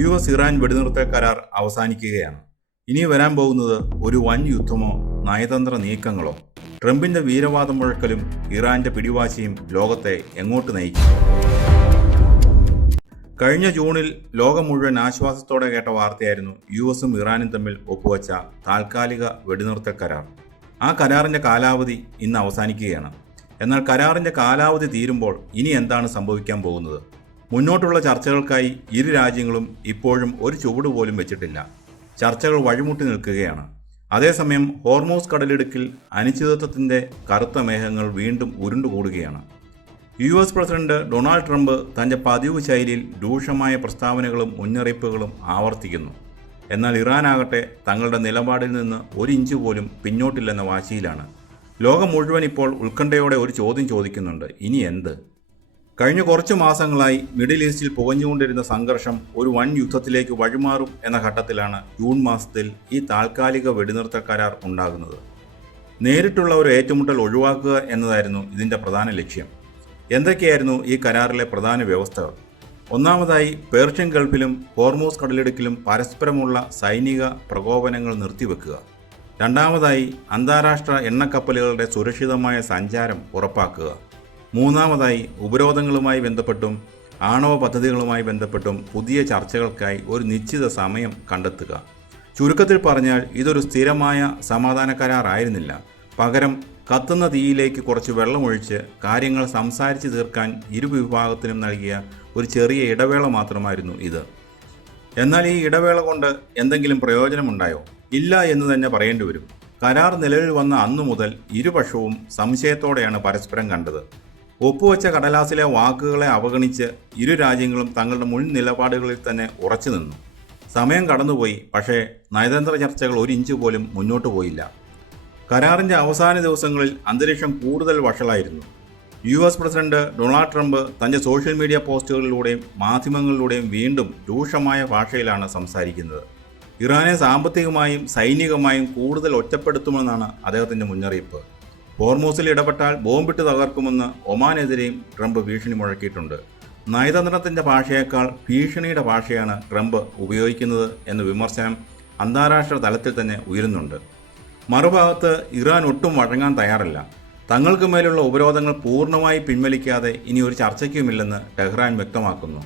US-ഇറാൻ വെടിനിർത്തൽ കരാർ അവസാനിക്കുകയാണ്. ഇനി വരാൻ പോകുന്നത് ഒരു വൻ യുദ്ധമോ നയതന്ത്ര നീക്കങ്ങളോ? ട്രംപിന്റെ വീരവാദം മുഴക്കലും ഇറാന്റെ പിടിവാശിയും ലോകത്തെ എങ്ങോട്ട് നയിക്കും? കഴിഞ്ഞ ജൂണിൽ ലോകം മുഴുവൻ ആശ്വാസത്തോടെ കേട്ട വാർത്തയായിരുന്നു US-ഉം ഇറാനും തമ്മിൽ ഒപ്പുവെച്ച താൽക്കാലിക വെടിനിർത്തൽ കരാർ. ആ കരാറിന്റെ കാലാവധി ഇന്ന് അവസാനിക്കുകയാണ്. എന്നാൽ കരാറിന്റെ കാലാവധി തീരുമ്പോൾ ഇനി എന്താണ് സംഭവിക്കാൻ പോകുന്നത്? മുന്നോട്ടുള്ള ചർച്ചകൾക്കായി ഇരു രാജ്യങ്ങളും ഇപ്പോഴും ഒരു ചുവട് പോലും വെച്ചിട്ടില്ല. ചർച്ചകൾ വഴിമുട്ടി നിൽക്കുകയാണ്. അതേസമയം ഹോർമൂസ് കടലിടുക്കിൽ അനിശ്ചിതത്വത്തിന്റെ കറുത്ത മേഘങ്ങൾ വീണ്ടും ഉരുണ്ടുകൂടുകയാണ്. US പ്രസിഡന്റ് ഡൊണാൾഡ് ട്രംപ് തന്റെ പതിവ് ശൈലിയിൽ രൂക്ഷമായ പ്രസ്താവനകളും മുന്നറിയിപ്പുകളും ആവർത്തിക്കുന്നു. എന്നാൽ ഇറാനാകട്ടെ തങ്ങളുടെ നിലപാടിൽ നിന്ന് ഒരു ഇഞ്ച് പോലും പിന്നോട്ടില്ലെന്ന വാശിയിലാണ്. ലോകം മുഴുവൻ ഇപ്പോൾ ഉത്കണ്ഠയോടെ ഒരു ചോദ്യം ചോദിക്കുന്നുണ്ട്: ഇനി എന്ത്? കഴിഞ്ഞ കുറച്ച് മാസങ്ങളായി മിഡിൽ ഈസ്റ്റിൽ പുകഞ്ഞുകൊണ്ടിരുന്ന സംഘർഷം ഒരു വൻ യുദ്ധത്തിലേക്ക് വഴിമാറും എന്ന ഘട്ടത്തിലാണ് ജൂൺ മാസത്തിൽ ഈ താൽക്കാലിക വെടിനിർത്തൽ കരാർ ഉണ്ടാകുന്നത്. നേരിട്ടുള്ള ഒരു ഏറ്റുമുട്ടൽ ഒഴിവാക്കുക എന്നതായിരുന്നു ഇതിൻ്റെ പ്രധാന ലക്ഷ്യം. എന്തൊക്കെയായിരുന്നു ഈ കരാറിലെ പ്രധാന വ്യവസ്ഥകൾ? ഒന്നാമതായി, പേർഷ്യൻ ഗൾഫിലും ഹോർമൂസ് കടലിടുക്കിലും പരസ്പരമുള്ള സൈനിക പ്രകോപനങ്ങൾ നിർത്തിവെക്കുക. രണ്ടാമതായി, അന്താരാഷ്ട്ര എണ്ണക്കപ്പലുകളുടെ സുരക്ഷിതമായ സഞ്ചാരം ഉറപ്പാക്കുക. മൂന്നാമതായി, ഉപരോധങ്ങളുമായി ബന്ധപ്പെട്ടും ആണവ പദ്ധതികളുമായി ബന്ധപ്പെട്ടും പുതിയ ചർച്ചകൾക്കായി ഒരു നിശ്ചിത സമയം കണ്ടെത്തുക. ചുരുക്കത്തിൽ പറഞ്ഞാൽ ഇതൊരു സ്ഥിരമായ സമാധാന കരാറായിരുന്നില്ല. പകരം കത്തുന്ന തീയിലേക്ക് കുറച്ച് വെള്ളമൊഴിച്ച് കാര്യങ്ങൾ സംസാരിച്ച് തീർക്കാൻ ഇരുവിഭാഗത്തിനും നൽകിയ ഒരു ചെറിയ ഇടവേള മാത്രമായിരുന്നു ഇത്. എന്നാൽ ഈ ഇടവേള കൊണ്ട് എന്തെങ്കിലും പ്രയോജനമുണ്ടായോ? ഇല്ല എന്ന് തന്നെ പറയേണ്ടി വരും. കരാർ നിലവിൽ വന്ന അന്നു മുതൽ ഇരുപക്ഷവും സംശയത്തോടെയാണ് പരസ്പരം കണ്ടത്. ഒപ്പുവെച്ച കടലാസിലെ വാക്കുകളെ അവഗണിച്ച് ഇരു രാജ്യങ്ങളും തങ്ങളുടെ മുൻ നിലപാടുകളിൽ തന്നെ ഉറച്ചു നിന്നു. സമയം കടന്നുപോയി, പക്ഷേ നയതന്ത്ര ചർച്ചകൾ ഒരു ഇഞ്ച് പോലും മുന്നോട്ട് പോയില്ല. കരാറിൻ്റെ അവസാന ദിവസങ്ങളിൽ അന്തരീക്ഷം കൂടുതൽ വഷളായിരുന്നു. US പ്രസിഡന്റ് ഡൊണാൾഡ് ട്രംപ് തൻ്റെ സോഷ്യൽ മീഡിയ പോസ്റ്റുകളിലൂടെയും മാധ്യമങ്ങളിലൂടെയും വീണ്ടും രൂക്ഷമായ ഭാഷയിലാണ് സംസാരിക്കുന്നത്. ഇറാനെ സാമ്പത്തികമായും സൈനികമായും കൂടുതൽ ഒറ്റപ്പെടുത്തുമെന്നാണ് അദ്ദേഹത്തിൻ്റെ മുന്നറിയിപ്പ്. ഹോർമൂസിൽ ഇടപെട്ടാൽ ബോംബിട്ട് തകർക്കുമെന്ന് ഒമാനെതിരെയും ട്രംപ് ഭീഷണി മുഴക്കിയിട്ടുണ്ട്. നയതന്ത്രത്തിൻ്റെ ഭാഷയേക്കാൾ ഭീഷണിയുടെ ഭാഷയാണ് ട്രംപ് ഉപയോഗിക്കുന്നത് എന്ന വിമർശനം അന്താരാഷ്ട്ര തലത്തിൽ തന്നെ ഉയരുന്നുണ്ട്. മറുഭാഗത്ത് ഇറാൻ ഒട്ടും വഴങ്ങാൻ തയ്യാറല്ല. തങ്ങൾക്ക് മേലുള്ള ഉപരോധങ്ങൾ പൂർണ്ണമായി പിൻവലിക്കാതെ ഇനി ഒരു ചർച്ചയ്ക്കുമില്ലെന്ന് ടെഹ്റാൻ വ്യക്തമാക്കുന്നു.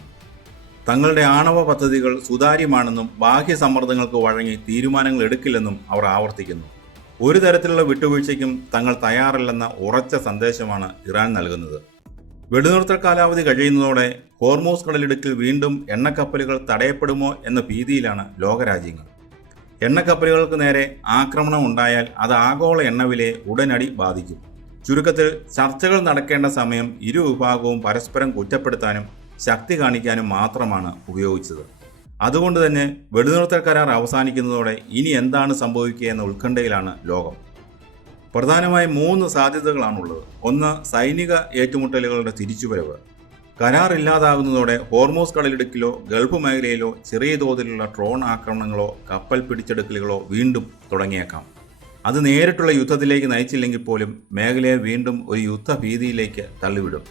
തങ്ങളുടെ ആണവ പദ്ധതികൾ സുതാര്യമാണെന്നും ബാഹ്യ സമ്മർദ്ദങ്ങൾക്ക് വഴങ്ങി തീരുമാനങ്ങൾ എടുക്കില്ലെന്നും അവർ ആവർത്തിക്കുന്നു. ഒരു തരത്തിലുള്ള വിട്ടുവീഴ്ചയ്ക്കും തങ്ങൾ തയ്യാറല്ലെന്ന ഉറച്ച സന്ദേശമാണ് ഇറാൻ നൽകുന്നത്. വെടിനിർത്തൽ കാലാവധി കഴിയുന്നതോടെ ഹോർമൂസ് കടലിടുക്കിൽ വീണ്ടും എണ്ണക്കപ്പലുകൾ തടയപ്പെടുമോ എന്ന ഭീതിയിലാണ് ലോകരാജ്യങ്ങൾ. എണ്ണക്കപ്പലുകൾക്ക് നേരെ ആക്രമണം ഉണ്ടായാൽ അത് ആഗോള എണ്ണവിലയെ ഉടനടി ബാധിക്കും. ചുരുക്കത്തിൽ, ചർച്ചകൾ നടക്കേണ്ട സമയം ഇരു വിഭാഗവും പരസ്പരം കുറ്റപ്പെടുത്താനും ശക്തി കാണിക്കാനും മാത്രമാണ് ഉപയോഗിച്ചത്. അതുകൊണ്ട് തന്നെ വെടിനിർത്തൽ കരാർ അവസാനിക്കുന്നതോടെ ഇനി എന്താണ് സംഭവിക്കുക എന്ന ഉത്കണ്ഠയിലാണ് ലോകം. പ്രധാനമായും 3 സാധ്യതകളാണുള്ളത്. ഒന്ന്, സൈനിക ഏറ്റുമുട്ടലുകളുടെ തിരിച്ചുവരവ്. കരാർ ഇല്ലാതാകുന്നതോടെ ഹോർമൂസ് കടലിടുക്കിലോ ഗൾഫ് മേഖലയിലോ ചെറിയ തോതിലുള്ള ഡ്രോൺ ആക്രമണങ്ങളോ കപ്പൽ പിടിച്ചെടുക്കലുകളോ വീണ്ടും തുടങ്ങിയേക്കാം. അത് നേരിട്ടുള്ള യുദ്ധത്തിലേക്ക് നയിച്ചില്ലെങ്കിൽ പോലും മേഖലയെ വീണ്ടും ഒരു യുദ്ധഭീതിയിലേക്ക് തള്ളിവിടും.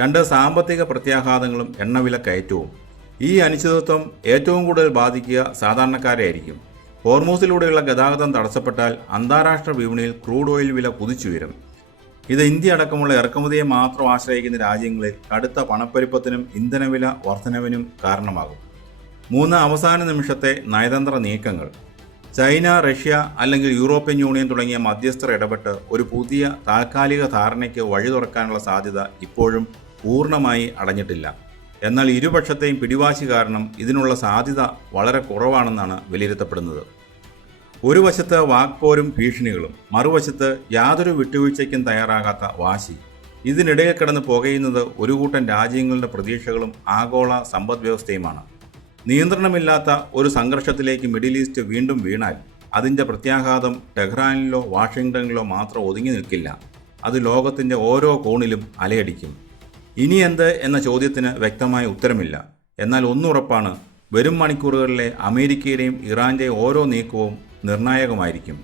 2, സാമ്പത്തിക പ്രത്യാഘാതങ്ങളും എണ്ണവില കയറ്റവും. ഈ അനിശ്ചിതത്വം ഏറ്റവും കൂടുതൽ ബാധിക്കുക സാധാരണക്കാരെയായിരിക്കും. ഹോർമൂസിലൂടെയുള്ള ഗതാഗതം തടസ്സപ്പെട്ടാൽ അന്താരാഷ്ട്ര വിപണിയിൽ ക്രൂഡ് ഓയിൽ വില കുതിച്ചുയരും. ഇത് ഇന്ത്യ അടക്കമുള്ള ഇറക്കുമതിയെ മാത്രം ആശ്രയിക്കുന്ന രാജ്യങ്ങളിൽ കടുത്ത പണപ്പെരുപ്പത്തിനും ഇന്ധനവില വർധനവിനും കാരണമാകും. 3, അവസാന നിമിഷത്തെ നയതന്ത്ര നീക്കങ്ങൾ. ചൈന, റഷ്യ അല്ലെങ്കിൽ യൂറോപ്യൻ യൂണിയൻ തുടങ്ങിയ മധ്യസ്ഥർ ഇടപെട്ട് ഒരു പുതിയ താൽക്കാലിക ധാരണയ്ക്ക് വഴി തുറക്കാനുള്ള സാധ്യത ഇപ്പോഴും പൂർണ്ണമായി അടഞ്ഞിട്ടില്ല. എന്നാൽ ഇരുപക്ഷത്തെയും പിടിവാശി കാരണം ഇതിനുള്ള സാധ്യത വളരെ കുറവാണെന്നാണ് വിലയിരുത്തപ്പെടുന്നത്. ഒരു വശത്ത് വാക്പോരും ഭീഷണികളും, മറുവശത്ത് യാതൊരു വിട്ടുവീഴ്ചയ്ക്കും തയ്യാറാകാത്ത വാശി. ഇതിനിടയിൽ കിടന്ന് പുകയുന്നത് ഒരു കൂട്ടം രാജ്യങ്ങളുടെ പ്രതീക്ഷകളും ആഗോള സമ്പദ്വ്യവസ്ഥയുമാണ്. നിയന്ത്രണമില്ലാത്ത ഒരു സംഘർഷത്തിലേക്ക് മിഡിൽ ഈസ്റ്റ് വീണ്ടും വീണാൽ അതിൻ്റെ പ്രത്യാഘാതം ടെഹ്റാനിലോ വാഷിംഗ്ടണിലോ മാത്രം ഒതുങ്ങി നിൽക്കില്ല. അത് ലോകത്തിൻ്റെ ഓരോ കോണിലും അലയടിക്കും. ഇനി എന്ത് എന്ന ചോദ്യത്തിന് വ്യക്തമായ ഉത്തരമില്ല. എന്നാൽ ഒന്നുറപ്പാണ്, വരും മണിക്കൂറുകളിലെ അമേരിക്കയുടെയും ഇറാൻ്റെയും ഓരോ നീക്കവും നിർണായകമായിരിക്കും.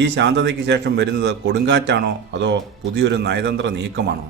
ഈ ശാന്തതയ്ക്ക് ശേഷം വരുന്നത് കൊടുങ്കാറ്റാണോ അതോ പുതിയൊരു നയതന്ത്ര നീക്കമാണോ?